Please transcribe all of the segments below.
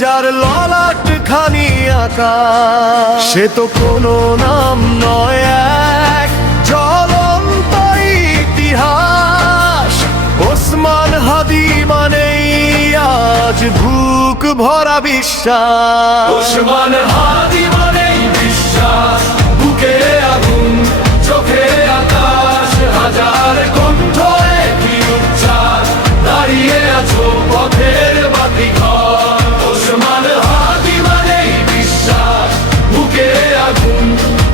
যার ললাট খানি আকাশ, সে তো কোনো নাম নয়, এক জ্বলন্ত ইতিহাস। ওসমান হাদি মানেই আজ বুক ভরা বিশ্বাস। ওসমান হাদি মানেই বিশ্বাস, বুকে আগুন, চোখে আকাশ, হাজার কণ্ঠ একই উচ্চার, দাঁড়িয়ে আছো পথের বাতি ঘর। ওসমান হাদি মানেই বিশ্বাস, বুকে আগুন,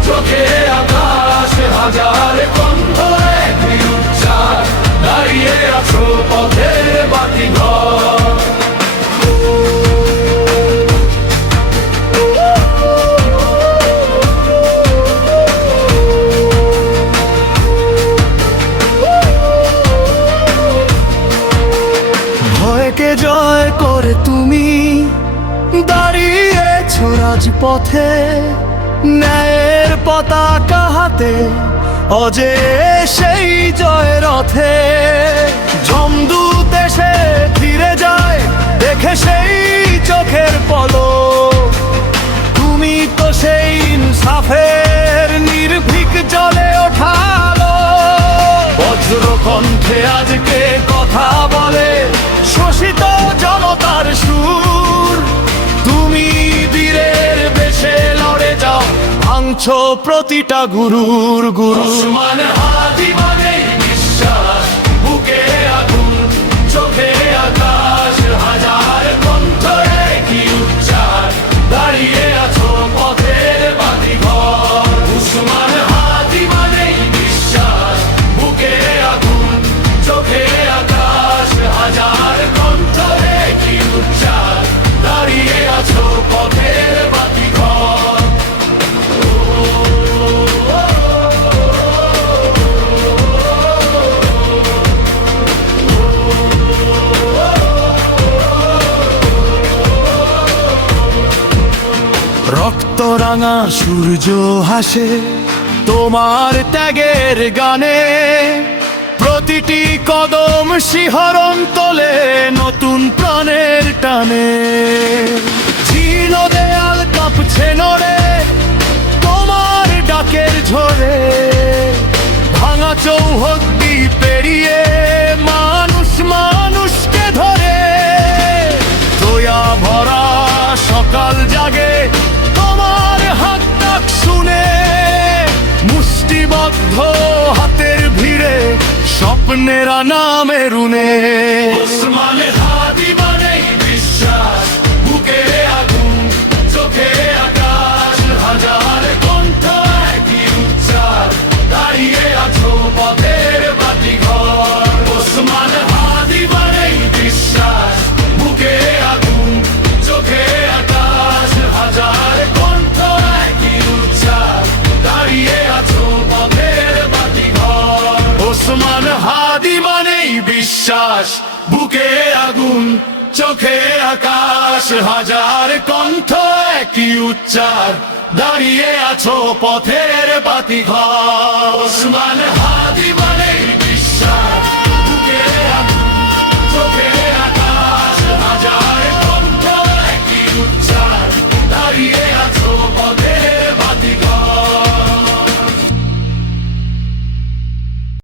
চোখে আকাশ, হাজার কণ্ঠ একই উচ্চার, দাঁড়িয়ে আছো পথের বাতি ঘর। ভয়কে জয় করে তুমি দাঁড়িয়েছো রাজপথে, ন্যায়ের পতাকা হাতে অজেয় সেই জয় রথে। যমদূত এসে ফিরে যায় দেখে সেই চোখের পলক, তুমি তো সেই ইনসাফের নির্ভীক জলে ওঠালো। বজ্র কণ্ঠে আজকে কথা বলে শোষিত জনতার সুর, তুমি বীরের বেশে লড়ে যাও, ভাঙছো প্রতিটা গুরুর গুরু। ওসমান হাদি মানেই বিশ্বাস, বুকে আগুন, চোখে আকাশ, হাজার কণ্ঠ একই উচ্চার, দাঁড়িয়ে আছো পথের বাতি ঘর। ওসমান হাদি মানেই বিশ্বাস, বুকে আগুন, চোখে আকাশ, হাজার কণ্ঠ একই উচ্চার, দাঁড়িয়ে আছো পথের বাতি ঘর। রক্ত রাঙা সূর্য হাসে তোমার ত্যাগের গানে, প্রতিটি কদম শিহরণ তোলে নতুন প্রাণের টানে। জীর্ণ দেয়াল কাঁপছে নড়ে তোমার ডাকের ঝরে, ভাঙা চৌহদ্দি পেরিয়ে মানুষ মানুষকে ধরে। দয়া ভরা সকাল জাগে তোমার হাত ডাক শুনে, মুষ্টিবদ্ধ হাতের ভিড়ে স্বপ্নেরা নামে রুনে। ওসমান হাদি মানেই বিশ্বাস, বুকে আগুন, চোখে আকাশ, হাজার কণ্ঠ একই উচ্চার, দাঁড়িয়ে আছো পথের বাতি ঘর। ওসমান হাদি মানেই বিশ্বাস, বুকে আগুন, চোখে আকাশ, হাজার কণ্ঠ একই উচ্চার, দাঁড়িয়ে আছো পথের বাতি ঘর। ওসমান হাদি মানেই বিশ্বাস, বুকে আগুন, চোখে আকাশ, হাজার কণ্ঠ একই উচ্চার, দাঁড়িয়ে আছো পথের বাতি ঘর। ওসমান হাদি মানেই বিশ্বাস।